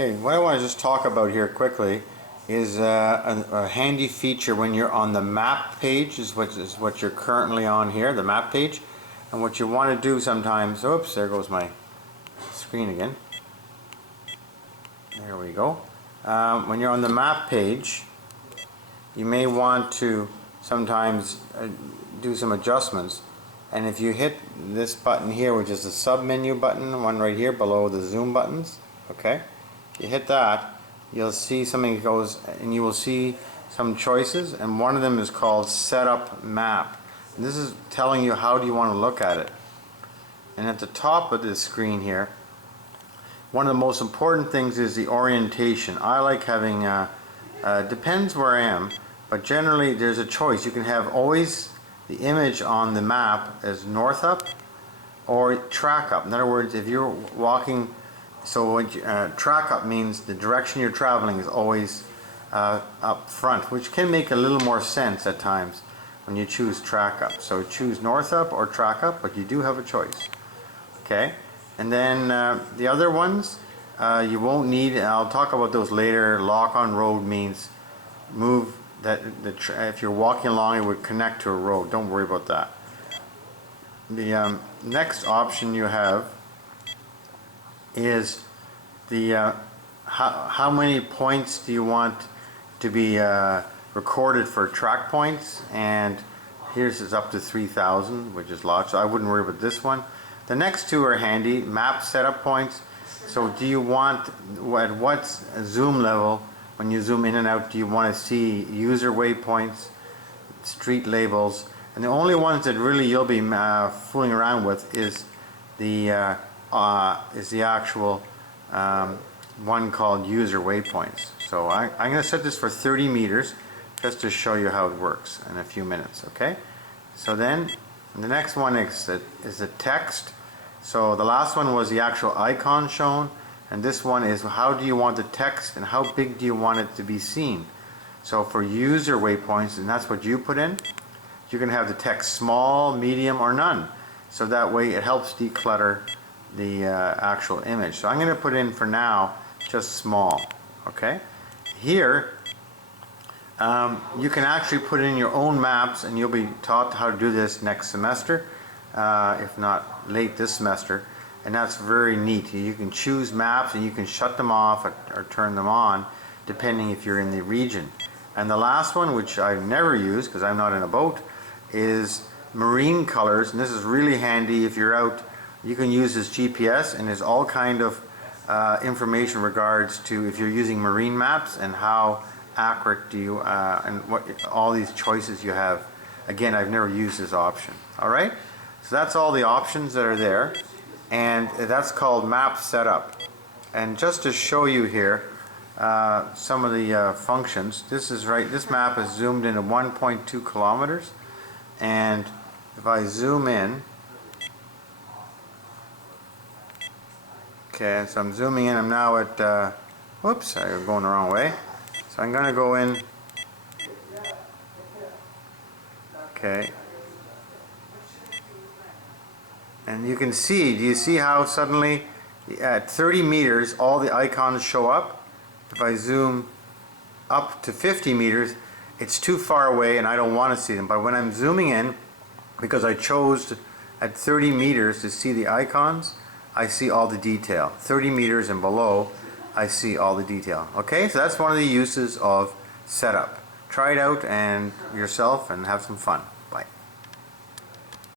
Okay, what I want to just talk about here quickly is a handy feature when you're on the map page, is what you're currently on here, the map page. And what you want to do sometimes, oops, there goes my screen again. There we go. When you're on the map page, you may want to sometimes do some adjustments. And if you hit this button here, which is the sub menu button, one right here below the zoom buttons, okay? You hit that, you'll see something that goes, and you will see some choices, and one of them is called Setup Map. And this is telling you how do you want to look at it. And at the top of this screen here, one of the most important things is the orientation. I like having, depends where I am, but generally there's a choice. You can have always the image on the map as north up or track up. In other words, if you're walking, so what track up means the direction you're traveling is always up front, which can make a little more sense at times when you choose track up. So choose north up or track up, but you do have a choice. Okay, and then the other ones you won't need. I'll talk about those later. Lock on road means move that if you're walking along, it would connect to a road. Don't worry about that. The next option you have is the how many points do you want to be recorded for track points, and here's is up to 3,000, which is lots, so I wouldn't worry about this one. The next two are handy. Map setup points. So do you want, at what zoom level, when you zoom in and out, do you want to see user waypoints, street labels? And the only ones that really you'll be fooling around with is the actual one called user waypoints. So I'm going to set this for 30 meters just to show you how it works in a few minutes. Okay. So then the next one is the text. So the last one was the actual icon shown, and this one is how do you want the text and how big do you want it to be seen. So for user waypoints, and that's what you put in, you can have the text small, medium, or none. So that way it helps declutter the actual image. So I'm going to put in for now just small. Okay. Here you can actually put in your own maps, and you'll be taught how to do this next semester, if not late this semester, and that's very neat. You can choose maps and you can shut them off or turn them on depending if you're in the region. And the last one, which I've never used because I'm not in a boat, is marine colors, and this is really handy if you're out. You can use this GPS, and there's all kind of information regards to if you're using marine maps and how accurate do you and what all these choices you have. Again, I've never used this option. Alright, so that's all the options that are there, and that's called map setup. And just to show you here some of the functions, this map is zoomed into 1.2 kilometers, and if I zoom in, okay, so I'm zooming in, I'm now at whoops, I'm going the wrong way. So I'm going to go in, okay, and you can see, do you see how suddenly at 30 meters all the icons show up? If I zoom up to 50 meters, it's too far away and I don't want to see them. But when I'm zooming in, because I chose at 30 meters to see the icons, I see all the detail. 30 meters and below, I see all the detail. Okay, so that's one of the uses of setup. Try it out and yourself and have some fun. Bye.